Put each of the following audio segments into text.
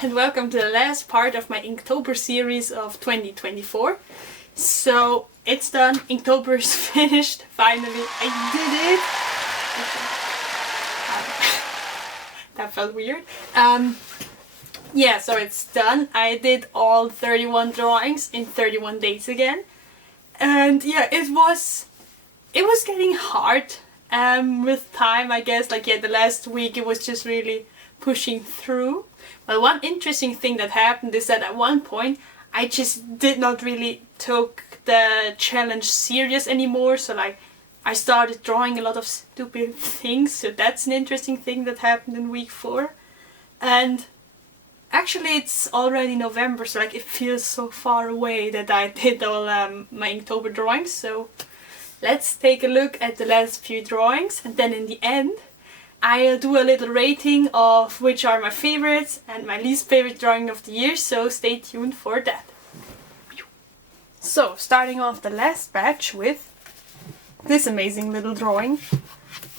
and welcome to the last part of my Inktober series of 2024. So it's done, Inktober is finished, finally, I did it! That felt weird. Yeah, so it's done. I did all 31 drawings in 31 days again. And yeah, it was getting hard with time, I guess. Like, yeah, the last week it was just really pushing through. But one interesting thing that happened is that at one point I just did not really took the challenge serious anymore. So like I started drawing a lot of stupid things. So that's an interesting thing that happened in week 4. And actually it's already November, so like it feels so far away that I did all my Inktober drawings. So let's take a look at the last few drawings, and then in the end I'll do a little rating of which are my favorites and my least favorite drawing of the year, so stay tuned for that. So starting off the last batch with this amazing little drawing.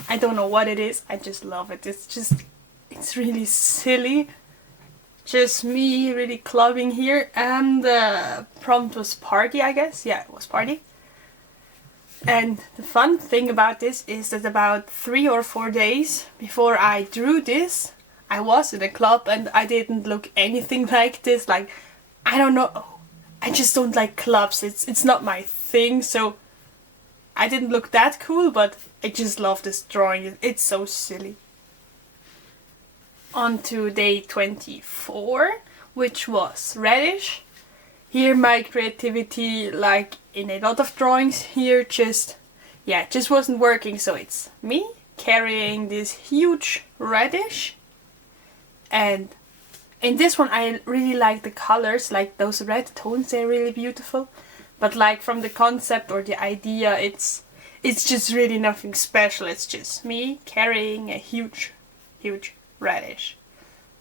I don't know what it is, I just love it. It's really silly. Just me really clubbing here, and the prompt was party, I guess. Yeah, it was party. And the fun thing about this is that about 3 or 4 days before I drew this, I was in a club and I didn't look anything like this. Like, I don't know, I just don't like clubs. It's not my thing, so I didn't look that cool, but I just love this drawing. It's so silly. On to day 24, which was reddish. Here my creativity, like in a lot of drawings here, just wasn't working. So it's me carrying this huge reddish, and in this one I really like the colors, like those red tones, they're really beautiful. But like from the concept or the idea, it's just really nothing special. It's just me carrying a huge reddish.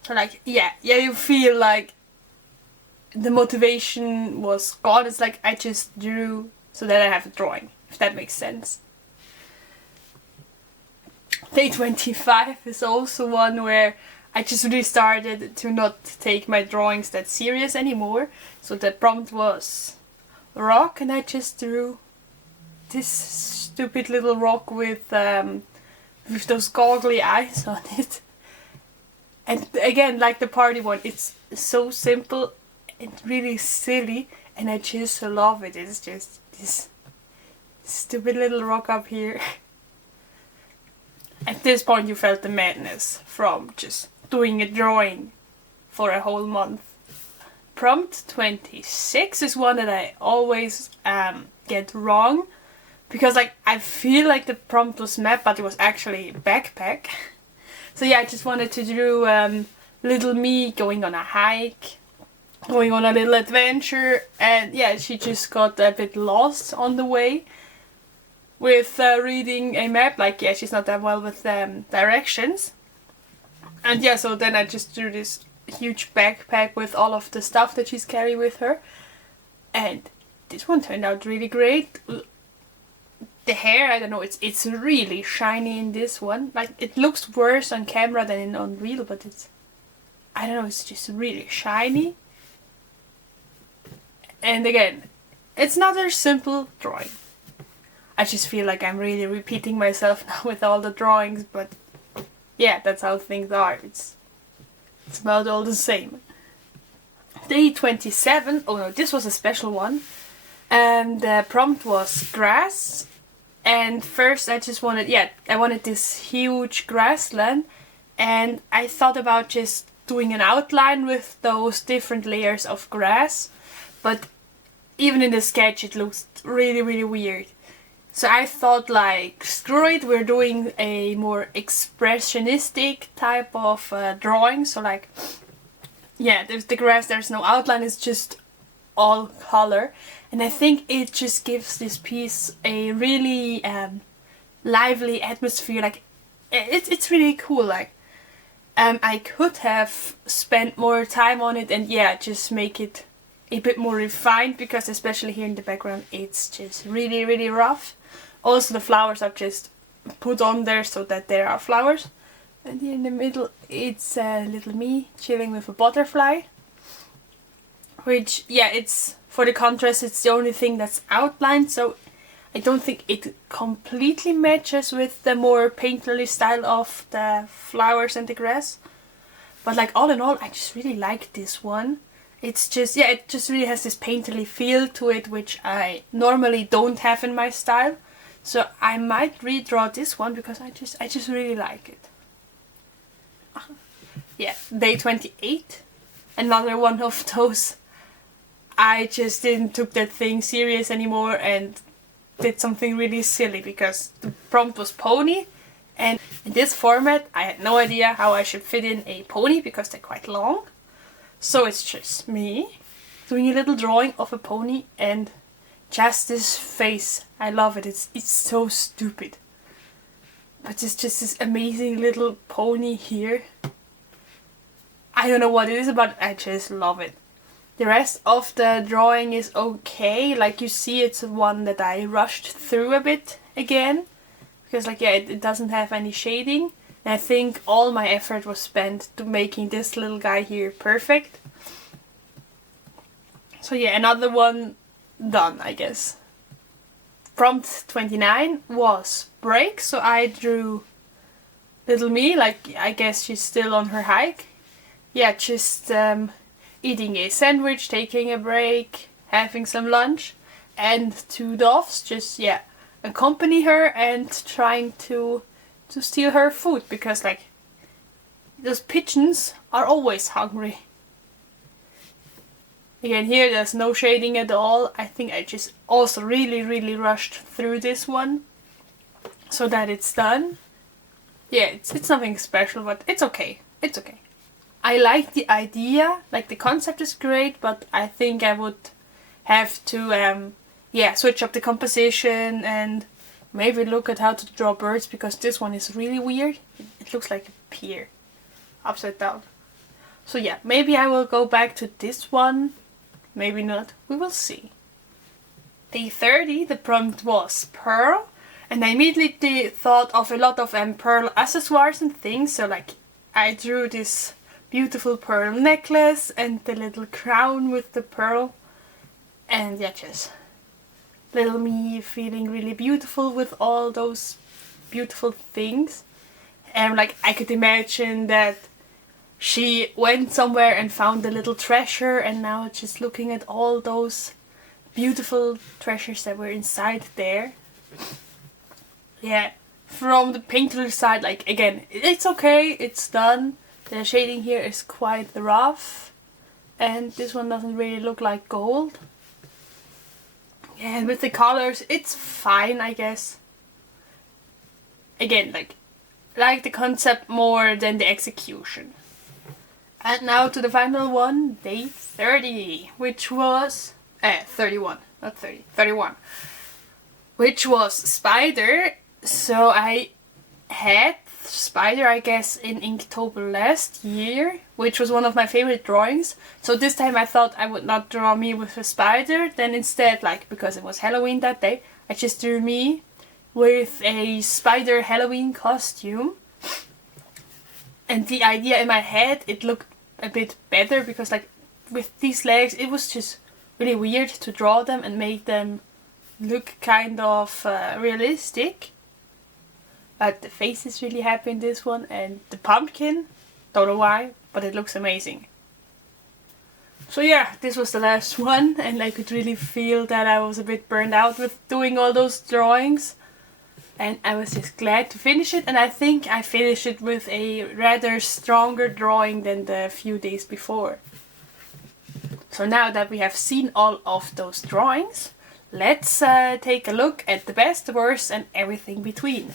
So like, yeah, you feel like the motivation was gone. It's like I just drew so that I have a drawing, if that makes sense. Day 25 is also one where I just really started to not take my drawings that serious anymore. So the prompt was rock, and I just drew this stupid little rock with those goggly eyes on it. And again, like the party one, it's so simple and really silly, and I just love it. It's just this stupid little rock up here. At this point you felt the madness from just doing a drawing for a whole month. Prompt 26 is one that I always get wrong, because like I feel like the prompt was map, but it was actually backpack. So yeah, I just wanted to do little me going on a hike, going on a little adventure, and yeah, she just got a bit lost on the way with reading a map. Like, yeah, she's not that well with directions. And yeah, so then I just drew this huge backpack with all of the stuff that she's carrying with her. And this one turned out really great. The hair, I don't know, it's really shiny in this one. Like, it looks worse on camera than in on real, but I don't know, it's just really shiny. And again, it's another simple drawing. I just feel like I'm really repeating myself now with all the drawings, but yeah, that's how things are. It's about all the same. Day 27, oh no, this was a special one. And the prompt was grass. And first I just wanted, I wanted this huge grassland, and I thought about just doing an outline with those different layers of grass, but even in the sketch it looks really weird. So I thought, like, screw it, we're doing a more expressionistic type of drawing. So like, yeah, there's the grass, there's no outline, it's just all color. And I think it just gives this piece a really lively atmosphere. Like, it's really cool. Like, I could have spent more time on it and yeah, just make it a bit more refined, because especially here in the background it's just really rough. Also the flowers are just put on there so that there are flowers. And here in the middle it's a little me chilling with a butterfly. Which, yeah, it's for the contrast, it's the only thing that's outlined, so I don't think it completely matches with the more painterly style of the flowers and the grass. But like all in all, I just really like this one. It's just, yeah, it just really has this painterly feel to it, which I normally don't have in my style. So I might redraw this one because I just really like it. Yeah, day 28. Another one of those. I just didn't took that thing serious anymore and did something really silly because the prompt was pony, and in this format I had no idea how I should fit in a pony because they're quite long. So it's just me doing a little drawing of a pony and just this face. I love it. It's so stupid. But it's just this amazing little pony here. I don't know what it is, but I just love it. The rest of the drawing is okay. Like you see, it's one that I rushed through a bit again. Because like, yeah, it doesn't have any shading. And I think all my effort was spent to making this little guy here perfect. So yeah, another one done, I guess. Prompt 29 was break. So I drew little me, like I guess she's still on her hike. Yeah, just eating a sandwich, taking a break, having some lunch, and two doves just, yeah, accompany her and trying to steal her food because like those pigeons are always hungry. Again, here there's no shading at all. I think I just also really rushed through this one so that it's done. Yeah, it's nothing special, but it's okay. It's okay. I like the idea, like the concept is great, but I think I would have to switch up the composition and maybe look at how to draw birds because this one is really weird. It looks like a pear upside down. So yeah, maybe I will go back to this one, maybe not, we will see. Day 30, the prompt was pearl, and I immediately thought of a lot of pearl accessoires and things, so like I drew this beautiful pearl necklace and the little crown with the pearl, and yeah, just little me feeling really beautiful with all those beautiful things. And like I could imagine that she went somewhere and found a little treasure and now just looking at all those beautiful treasures that were inside there. Yeah, from the painterly side, like again, it's okay, it's done. The shading here is quite rough and this one doesn't really look like gold. Yeah, and with the colors it's fine, I guess. Again, like the concept more than the execution. And now to the final one, day 30, which was 31, not 30, 31, which was spider. So I had spider, I guess, in Inktober last year, which was one of my favorite drawings. So this time I thought I would not draw me with a spider. Then instead, like because it was Halloween that day, I just drew me with a spider Halloween costume. And the idea in my head, it looked a bit better because like with these legs, it was just really weird to draw them and make them look kind of realistic. But the face is really happy in this one, and the pumpkin, don't know why, but it looks amazing. So yeah, this was the last one, and I could really feel that I was a bit burned out with doing all those drawings. And I was just glad to finish it, and I think I finished it with a rather stronger drawing than the few days before. So now that we have seen all of those drawings, let's take a look at the best, the worst, and everything between.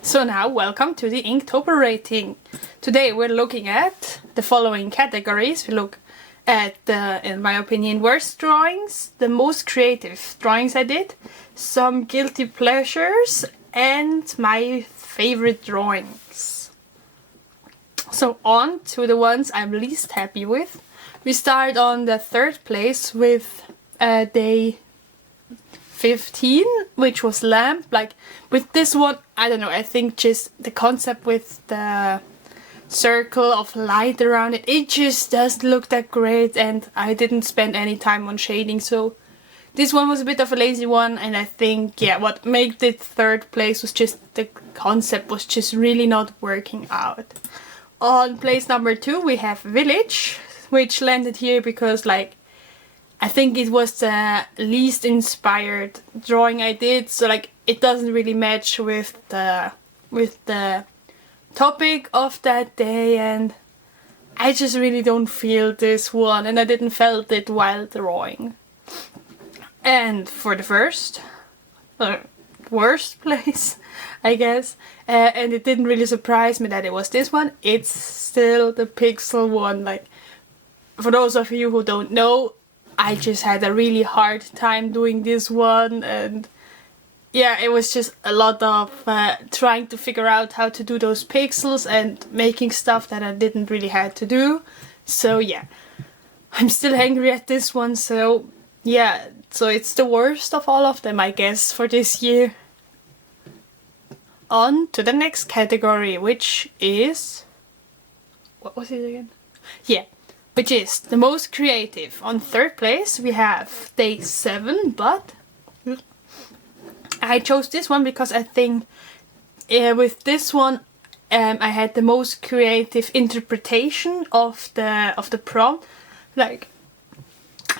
So now, welcome to the Inktober rating. Today we're looking at the following categories. We look at the, in my opinion, worst drawings, the most creative drawings I did, some guilty pleasures, and my favorite drawings. So on to the ones I'm least happy with. We start on the third place with day 15, which was lamp. Like with this one, I don't know, I think just the concept with the circle of light around it, it just doesn't look that great, and I didn't spend any time on shading, so this one was a bit of a lazy one. And I think, yeah, what made it third place was just the concept was just really not working out. On place number 2 we have Village, which landed here because, like, I think it was the least inspired drawing I did, so like it doesn't really match with the topic of that day, and I just really don't feel this one, and I didn't felt it while drawing. And for the first, worst place, I guess, and it didn't really surprise me that it was this one, it's still the pixel one. Like, for those of you who don't know, I just had a really hard time doing this one, and yeah, it was just a lot of trying to figure out how to do those pixels and making stuff that I didn't really have to do. So yeah, I'm still angry at this one, so yeah, so it's the worst of all of them, I guess, for this year. On to the next category, which is... what was it again? Yeah, which is the most creative. On third place we have day 7, but I chose this one because I think with this one I had the most creative interpretation of the prompt. Like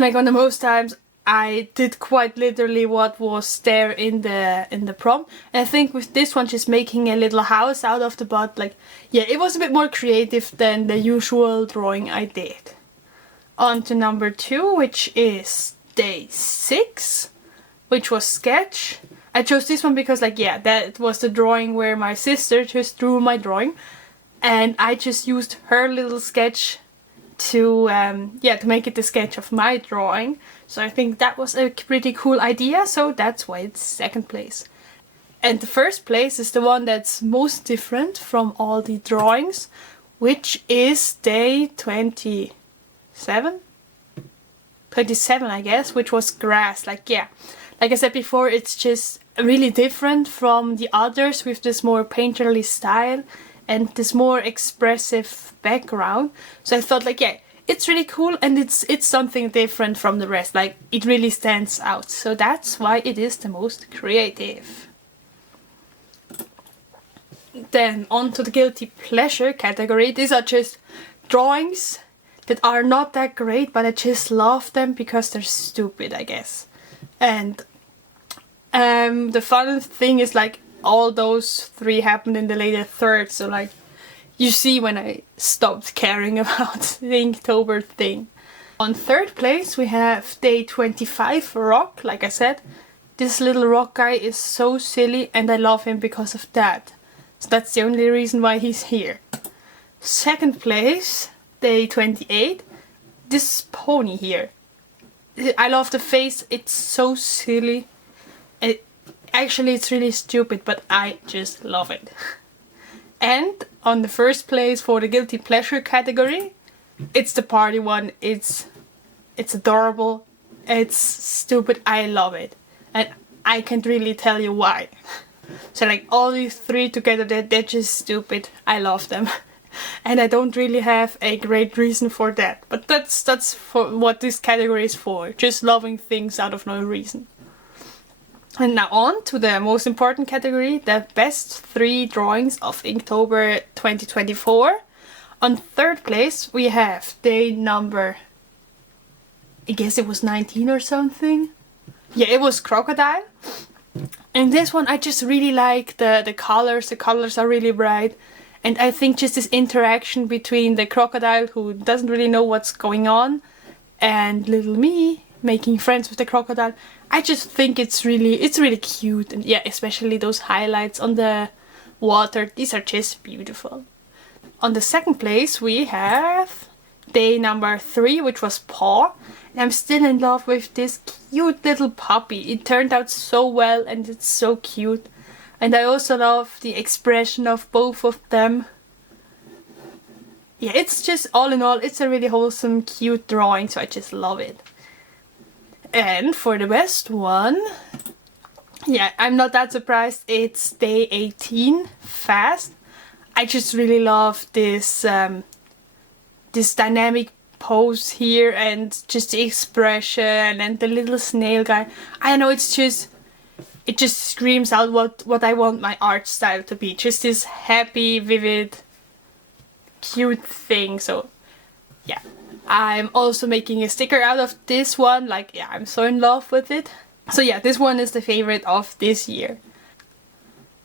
on the most times I did quite literally what was there in the prompt. And I think with this one, just making a little house out of the bud, like, yeah, it was a bit more creative than the usual drawing I did. On to number 2, which is day 6, which was sketch. I chose this one because, like, yeah, that was the drawing where my sister just drew my drawing, and I just used her little sketch to make it the sketch of my drawing. So I think that was a pretty cool idea, so that's why it's second place. And the first place is the one that's most different from all the drawings, which is day 27, I guess, which was grass. Like, yeah, like I said before, it's just really different from the others with this more painterly style and this more expressive background. So I thought, like, yeah, it's really cool, and it's something different from the rest. Like, it really stands out. So that's why it is the most creative. Then on to the guilty pleasure category. These are just drawings that are not that great, but I just love them because they're stupid, I guess. And the fun thing is, like, all those 3 happened in the later third, so like, you see when I stopped caring about the Inktober thing. On third place we have day 25, rock. Like I said, this little rock guy is so silly, and I love him because of that. So that's the only reason why he's here. Second place, day 28, this pony here. I love the face, it's so silly. Actually, it's really stupid, but I just love it. And on the first place for the guilty pleasure category, it's the party one. It's adorable, it's stupid, I love it. And I can't really tell you why. So like, all these 3 together, they're just stupid. I love them. And I don't really have a great reason for that. But that's for what this category is for. Just loving things out of no reason. And now on to the most important category, the best 3 drawings of Inktober 2024. On third place we have day number, I guess it was 19 or something. Yeah, it was crocodile. And this one I just really like the colors. The colors are really bright. And I think just this interaction between the crocodile, who doesn't really know what's going on, and little me making friends with the crocodile, I just think it's really cute. And yeah, especially those highlights on the water, these are just beautiful. On the second place we have day number 3, which was paw. And I'm still in love with this cute little puppy. It turned out so well, and it's so cute. And I also love the expression of both of them. Yeah, it's just, all in all, it's a really wholesome, cute drawing, so I just love it. And for the best one, yeah, I'm not that surprised. It's day 18 fast. I just really love this this dynamic pose here, and just the expression and the little snail guy. I know, it just screams out what I want my art style to be. Just this happy, vivid, cute thing. So yeah, I'm also making a sticker out of this one. Like, yeah, I'm so in love with it. So yeah, this one is the favorite of this year.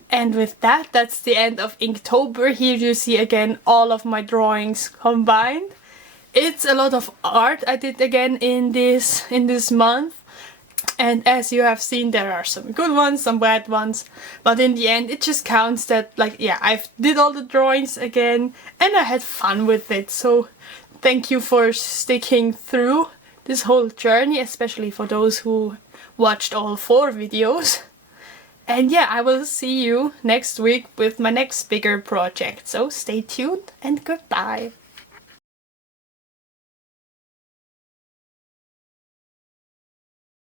And with that, that's the end of Inktober. Here you see again all of my drawings combined. It's a lot of art I did again in this month. And as you have seen, there are some good ones, some bad ones. But in the end, it just counts that, like, yeah, I've did all the drawings again and I had fun with it. So thank you for sticking through this whole journey, especially for those who watched all 4 videos. And yeah, I will see you next week with my next bigger project. So stay tuned and goodbye.